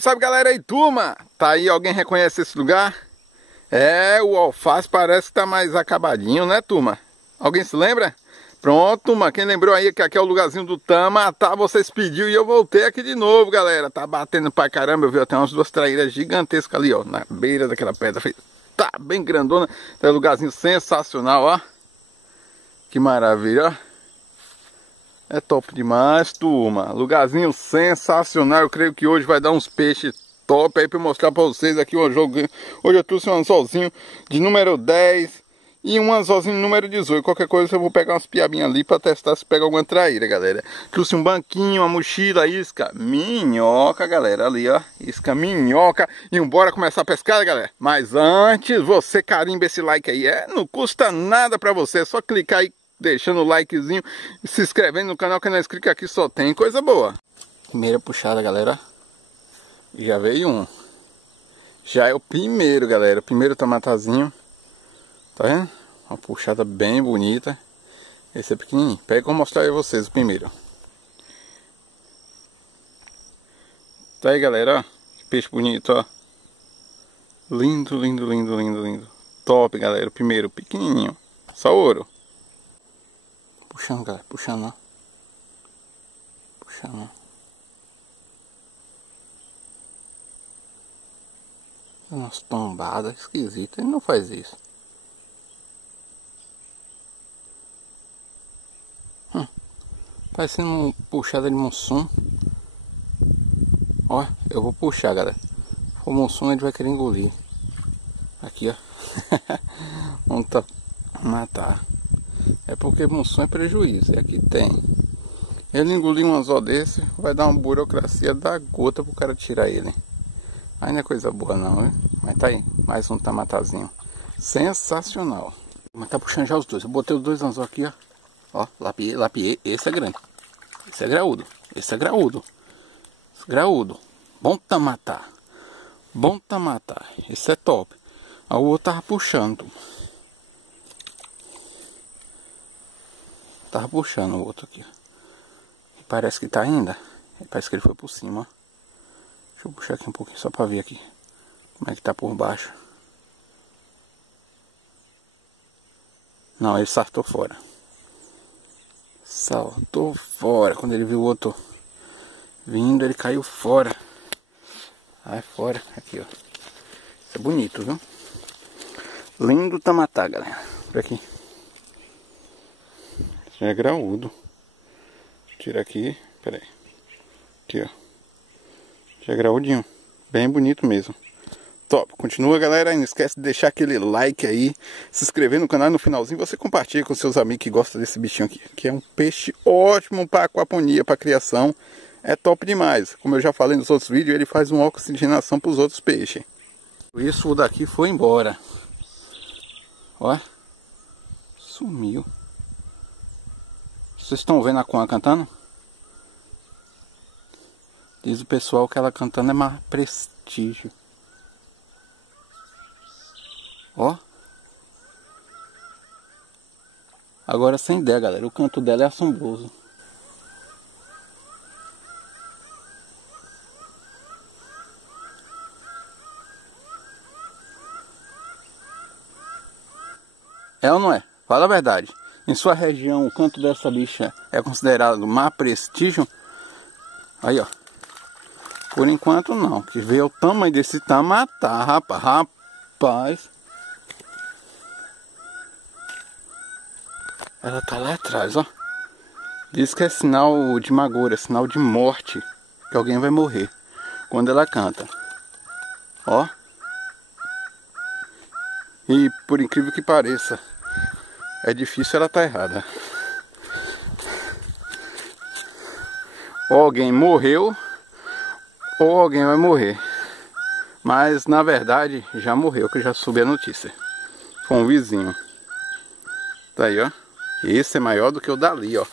Salve galera aí, turma! Tá aí, alguém reconhece esse lugar? É, o alface parece que tá mais acabadinho, né, turma? Alguém se lembra? Pronto, turma, quem lembrou aí que aqui é o lugarzinho do Tamatá, vocês pediram e eu voltei aqui de novo, galera. Tá batendo pra caramba, eu vi até umas duas traíras gigantescas ali, ó, na beira daquela pedra. Tá bem grandona, é um lugarzinho sensacional, ó. Que maravilha, ó. É top demais, turma. Lugarzinho sensacional. Eu creio que hoje vai dar uns peixes top aí pra eu mostrar pra vocês aqui o jogo. Hoje eu trouxe um anzolzinho de número 10 e um anzolzinho número 18. Qualquer coisa eu vou pegar umas piabinhas ali pra testar se pega alguma traíra, galera. Trouxe um banquinho, uma mochila, isca, minhoca, galera. Ali, ó. Isca, minhoca. E bora começar a pescar, galera. Mas antes, você carimba esse like aí. Não custa nada pra você. É só clicar aí, deixando o likezinho e se inscrevendo no canal que não é inscrito, que aqui só tem coisa boa. Primeira puxada, galera. Já veio um. Já é o primeiro, galera. O primeiro tamatazinho. Tá vendo? Uma puxada bem bonita. Esse é pequenininho. Pega que eu vou mostrar aí a vocês o primeiro. Tá aí, galera, ó. Que peixe bonito, ó. Lindo, lindo, lindo, lindo, lindo. Top, galera. O primeiro, pequenininho. Só ouro. Puxando, galera, puxando, ó. Puxando, ó. Umas tombadas esquisitas, ele não faz isso. Parecendo uma puxada de mussum. Ó, eu vou puxar, galera. Se for mussum, ele vai querer engolir. Aqui, ó. Vamos matar. É porque mussum é prejuízo, e aqui tem. Ele engolir um anzol desse, vai dar uma burocracia da gota pro cara tirar ele. Aí não é coisa boa não, né? Mas tá aí, mais um tamatazinho. Sensacional. Mas tá puxando já os dois. Eu botei os dois anzol aqui, ó. Ó, lapiei. Esse é grande. Esse é graúdo. Esse é graúdo. Esse é graúdo. Bom tamatá. Bom tamatá. Esse é top. Aí o outro tava puxando. Tava puxando o outro aqui. E parece que tá ainda. Parece que ele foi por cima, ó. Deixa eu puxar aqui um pouquinho só pra ver aqui como é que tá por baixo. Não, ele saltou fora. Saltou fora. Quando ele viu o outro vindo, ele caiu fora. Aí fora. Aqui, ó. Isso é bonito, viu? Lindo tamatá, galera. Por aqui. Já é graúdo. Tira aqui. Pera aí. Aqui, ó. Já é graudinho. Bem bonito mesmo. Top. Continua, galera. Não esquece de deixar aquele like aí. Se inscrever no canal. No finalzinho você compartilha com seus amigos que gostam desse bichinho aqui. Que é um peixe ótimo para aquaponia, para criação. É top demais. Como eu já falei nos outros vídeos, ele faz uma oxigenação para os outros peixes. Isso, o daqui foi embora. Ó. Sumiu. Vocês estão vendo a Coan cantando? Diz o pessoal que ela cantando é mais prestígio. Ó. Agora sem ideia, galera. O canto dela é assombroso. É ou não é? Fala a verdade. Em sua região, o canto dessa bicha é considerado má prestígio? Aí, ó. Por enquanto não. Que vê o tamanho desse tamatá, rapaz. Ela tá lá atrás, ó. Diz que é sinal de magoura, sinal de morte. Que alguém vai morrer quando ela canta. Ó. E por incrível que pareça, é difícil ela tá errada. Ou alguém morreu, ou alguém vai morrer. Mas na verdade já morreu, que eu já soube a notícia. Foi um vizinho. Tá aí, ó. Esse é maior do que o dali, ó.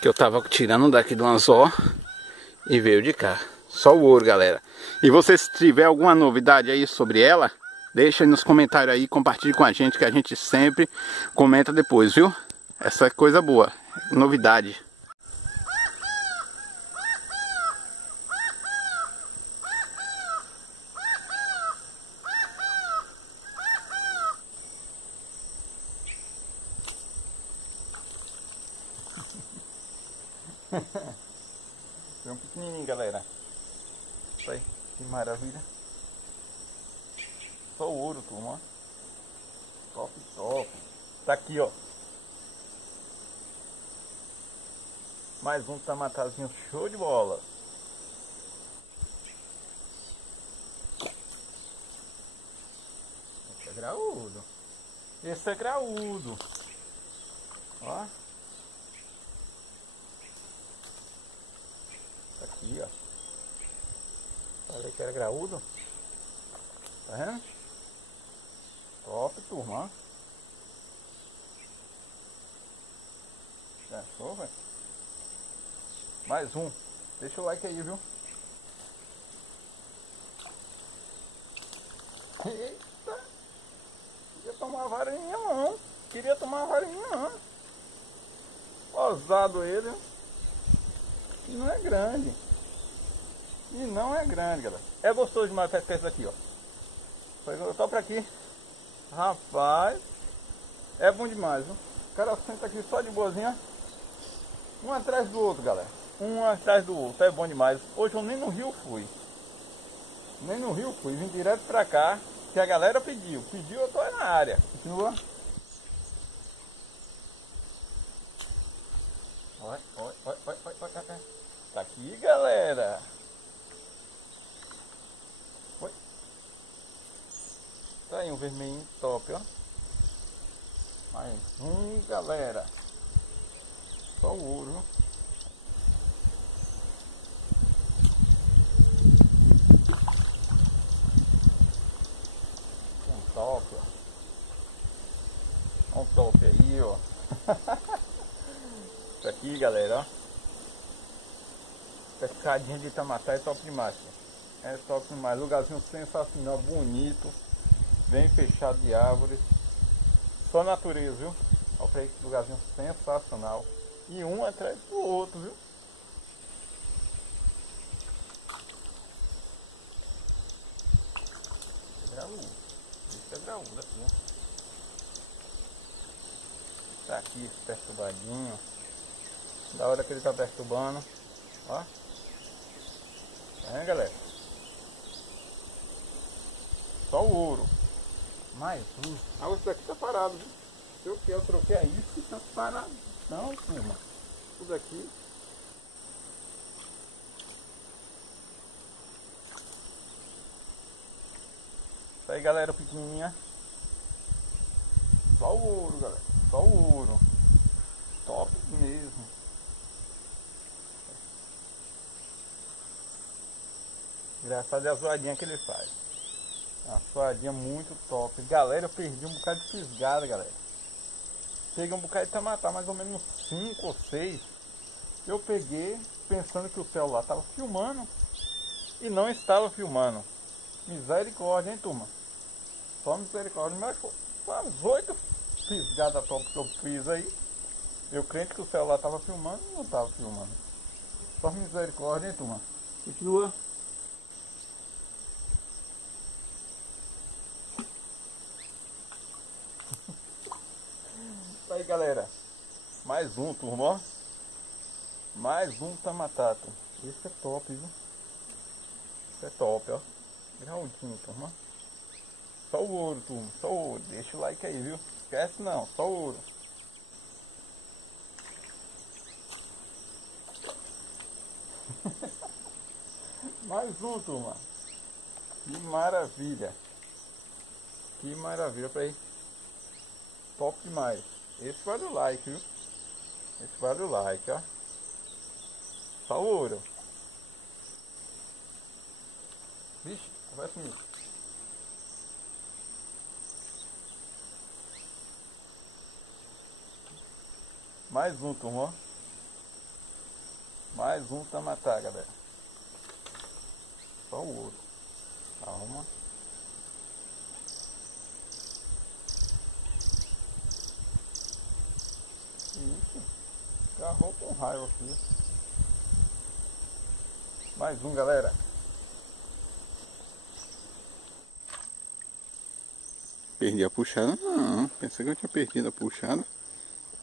Que eu tava tirando daqui do anzol e veio de cá. Só o ouro, galera. E você, se tiver alguma novidade aí sobre ela, deixa aí nos comentários aí, compartilhe com a gente, que a gente sempre comenta depois, viu? Essa é coisa boa, novidade. Tem um pequenininho, galera. Isso aí, que maravilha. Só o ouro, turma. Top, top. Tá aqui, ó. Mais um tamatazinho show de bola. Esse é graúdo. Esse é graúdo. Ó. Aqui, ó. Falei que era graúdo. Tá vendo? Top, turma. Já achou, velho? Mais um. Deixa o like aí, viu? Eita! Queria tomar uma varinha, não. Queria tomar uma varinha, não. Ousado ele. E não é grande. E não é grande, galera. É gostoso demais pescar isso aqui, ó. Foi só pra aqui. Rapaz. É bom demais, viu? O cara senta aqui só de boazinha. Um atrás do outro, galera. Um atrás do outro. É bom demais. Hoje eu nem no rio fui. Nem no rio fui. Vim direto pra cá. Que a galera pediu. Pediu, eu tô aí na área. Continua. Olha, olha, olha, olha, olha. Tá aqui, galera. Oi. Tá aí um vermelhinho top, ó. Mais um, galera. Só o ouro. Um top, ó. Um top aí, ó. Isso aqui, galera, ó. Pescadinha de tamatá é top demais, ó. É top demais. Lugarzinho sensacional, bonito. Bem fechado de árvores. Só natureza, viu? Olha pra aí que lugarzinho sensacional. E um atrás do outro, viu? Graúdo. Isso é graúdo aqui, ó. Tá aqui perturbadinho. Da hora que ele tá perturbando. Ó. Tá vendo, galera? Só o ouro. Mais um. Ah, esse daqui tá parado, viu? Se eu quero, eu troquei aí, isso tá parado. Não, turma. Tudo aqui. Isso aí, galera, pequenininha. Só o ouro, galera. Só o ouro. Top mesmo. Engraçado é a zoadinha que ele faz. Uma zoadinha muito top. Galera, eu perdi um bocado de fisgada, galera. Peguei um bocado de tamatá, mais ou menos 5 ou 6. Eu peguei pensando que o celular estava filmando e não estava filmando. Misericórdia, hein, turma? Só misericórdia. Mas foi umas 8 fisgadas top que eu fiz aí. Eu crente que o celular estava filmando e não estava filmando. Só misericórdia, hein, turma? Continua. Aí, galera, mais um, turma, ó. Mais um tamatá. Esse é top, viu? Esse é top, ó. Graudinho, turma. Só o ouro, turma. Só o ouro. Deixa o like aí, viu? Esquece não, só o ouro. Mais um, turma. Que maravilha. Que maravilha, pra aí. Top demais. Esse vale o like, viu? Esse vale o like, ó. Só o ouro. Vixe, vai comigo. Mais um, turma, ó. Mais um tamatá, galera. Só o ouro. Calma. Isso. Agarrou com raiva aqui. Mais um, galera. Perdi a puxada? Não. Pensei que eu tinha perdido a puxada.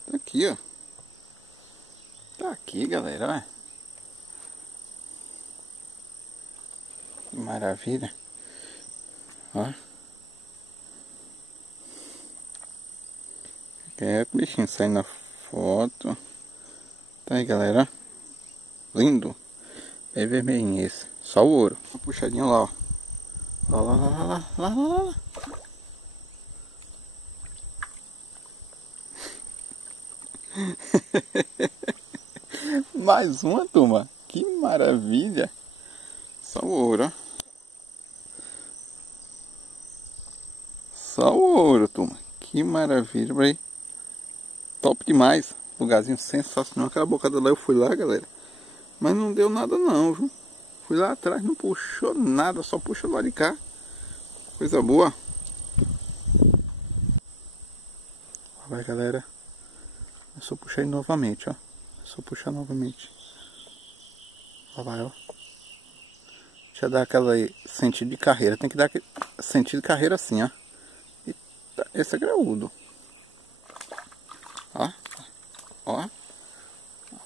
Tá aqui, ó. Tá aqui, galera, olha. Que maravilha. Ó. É o bichinho saindo na foto. Tá aí, galera. Lindo. Bem vermelhinho esse. Só o ouro. Uma puxadinha lá, ó. Lá. Mais uma, turma. Que maravilha. Só o ouro, ó. Só o ouro, turma. Que maravilha, aí. Top demais. Lugarzinho sensacional. Aquela bocada lá, eu fui lá, galera. Mas não deu nada não, viu? Fui lá atrás, não puxou nada. Só puxa lá de cá. Coisa boa. Vai, galera. É só puxar aí novamente, ó. É só puxar novamente. Ó, vai, ó. Deixa eu dar aquela aí, sentido de carreira. Tem que dar aquele sentido de carreira assim, ó. E esse é graúdo. Ó. Ó. A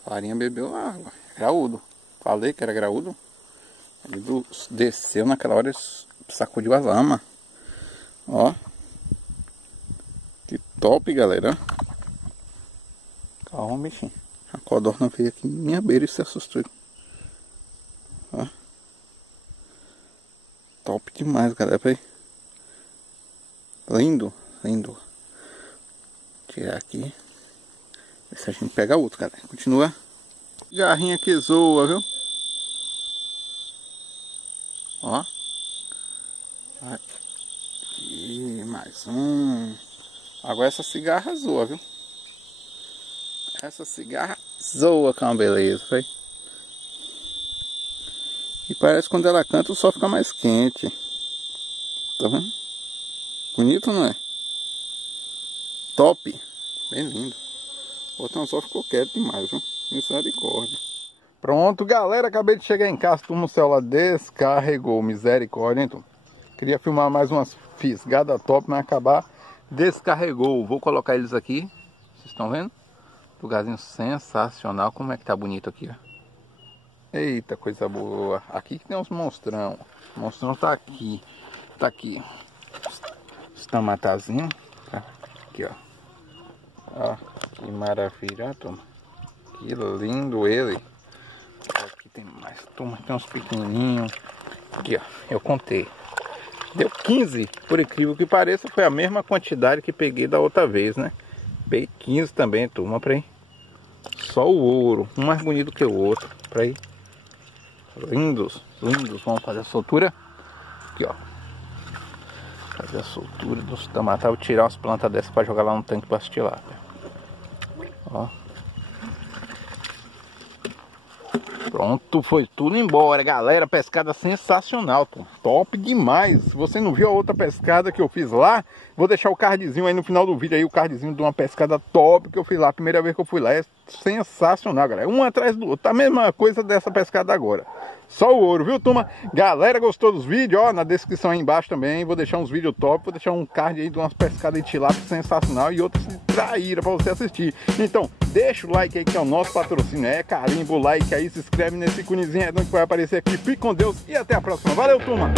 farinha bebeu água. Graúdo. Falei que era graúdo. Ele desceu naquela hora e sacudiu as lamas. Ó. Que top, galera. Calma, bichinho. A codorna veio aqui em minha beira e se assustou. Ó. Top demais, galera. Aí. Lindo, lindo. Vou tirar aqui. Ver se a gente pega outro, cara. Continua. Jarrinha que zoa, viu? Ó. Aqui, mais um. Agora essa cigarra zoa, viu? Essa cigarra zoa com uma beleza, foi? E parece que quando ela canta o sol fica mais quente. Tá vendo? Bonito, não é? Top. Bem lindo. O botão só ficou quieto demais, viu? Misericórdia. Pronto, galera. Acabei de chegar em casa. O celular descarregou. Misericórdia, então. Queria filmar mais umas fisgadas top, mas acabar descarregou. Vou colocar eles aqui. Vocês estão vendo? Lugarzinho sensacional. Como é que tá bonito aqui, ó. Eita, coisa boa. Aqui que tem uns monstrão. O monstrão tá aqui. Tá aqui. Estamatazinho. Tá aqui, ó. Ó, que maravilha, turma. Que lindo ele. Aqui tem mais, turma. Tem uns pequenininhos. Aqui, ó. Eu contei. Deu 15. Por incrível que pareça, foi a mesma quantidade que peguei da outra vez, né? Peguei 15 também, turma, pra ir. Só o ouro. Um mais bonito que o outro. Pra ir. Lindos, lindos. Vamos fazer a soltura. Aqui, ó. Fazer a soltura dos tamatar. Vou tirar umas plantas dessas pra jogar lá no tanque pra estilar. Ó. Pronto, foi tudo embora, galera. Pescada sensacional, pô. Top demais. Se você não viu a outra pescada que eu fiz lá, vou deixar o cardzinho aí no final do vídeo aí, o cardzinho de uma pescada top que eu fiz lá. A primeira vez que eu fui lá, é sensacional, galera. Um atrás do outro. Tá a mesma coisa dessa pescada agora. Só o ouro, viu, turma? Galera, gostou dos vídeos? Ó, na descrição aí embaixo também vou deixar uns vídeos top. Vou deixar um card aí de umas pescadas de tilápia sensacional e outras de traíra pra você assistir. Então, deixa o like aí que é o nosso patrocínio. É, carimba o like aí, se inscreve nesse íconezinho que vai aparecer aqui. Fique com Deus e até a próxima. Valeu, turma!